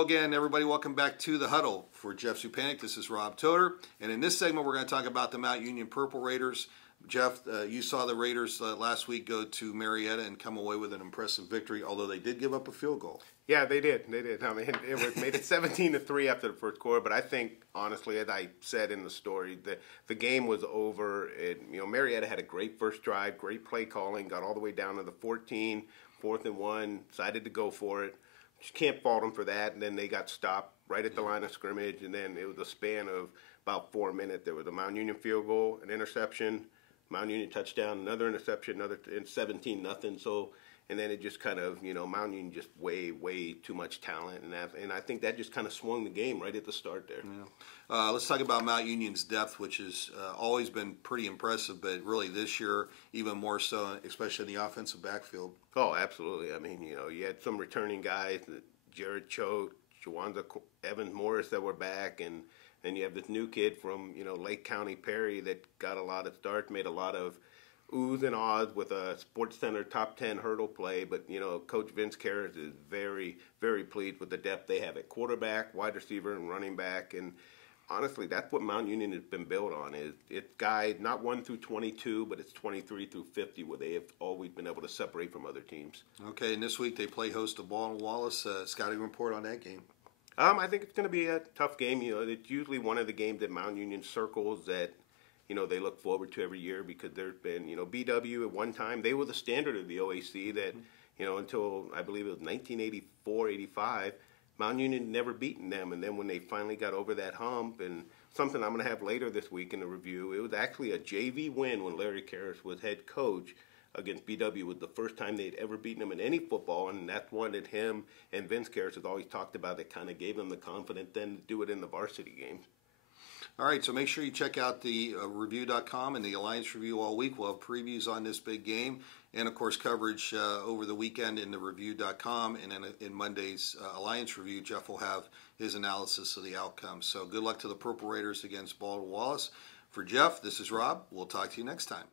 Hello again, everybody. Welcome back to the Huddle. For Jeff Zupanik, this is Rob Toter. And in this segment, we're going to talk about the Mount Union Purple Raiders. Jeff, you saw the Raiders last week go to Marietta and come away with an impressive victory, although they did give up a field goal. Yeah, they did. They did. I mean, it made it 17-3 after the first quarter. But I think, honestly, as I said in the story, the game was over. Marietta had a great first drive, great play calling, got all the way down to the 14, 4th and 1, decided to go for it. Just can't fault them for that. And then they got stopped right at the line of scrimmage. And then it was a span of about 4 minutes. There was a Mount Union field goal, an interception, Mount Union touchdown, another interception, another 17-0. So, and then it just kind of, Mount Union just way too much talent, and I think that just kind of swung the game right at the start there. Yeah. Let's talk about Mount Union's depth, which has always been pretty impressive, but really this year even more so, especially in the offensive backfield. Oh, absolutely. I mean, you had some returning guys, Jared Choate, Jawanza Evans Morris that were back, and then you have this new kid from, Lake County, Perry, that got a lot of starts, made a lot of oohs and ahs with a Sports Center top 10 hurdle play. But, Coach Vince Karras is very, very pleased with the depth they have at quarterback, wide receiver, and running back. And honestly, that's what Mount Union has been built on. It's guys not 1 through 22, but it's 23 through 50, where they have always been able to separate from other teams. Okay, and this week they play host to Baldwin Wallace. Scouting report on that game? I think it's going to be a tough game. It's usually one of the games that Mount Union circles that, they look forward to every year, because there's been, BW at one time, they were the standard of the OAC that, until I believe it was 1984, 85, Mount Union never beaten them. And then when they finally got over that hump, and something I'm going to have later this week in the review, it was actually a JV win when Larry Karras was head coach against BW. Was the first time they'd ever beaten them in any football, and that's one that him and Vince Karras has always talked about that kind of gave them the confidence then to do it in the varsity games. All right, so make sure you check out the review.com and the Alliance Review all week. We'll have previews on this big game and, of course, coverage over the weekend in the review.com. And then in Monday's Alliance Review, Jeff will have his analysis of the outcome. So good luck to the Purple Raiders against Baldwin Wallace. For Jeff, this is Rob. We'll talk to you next time.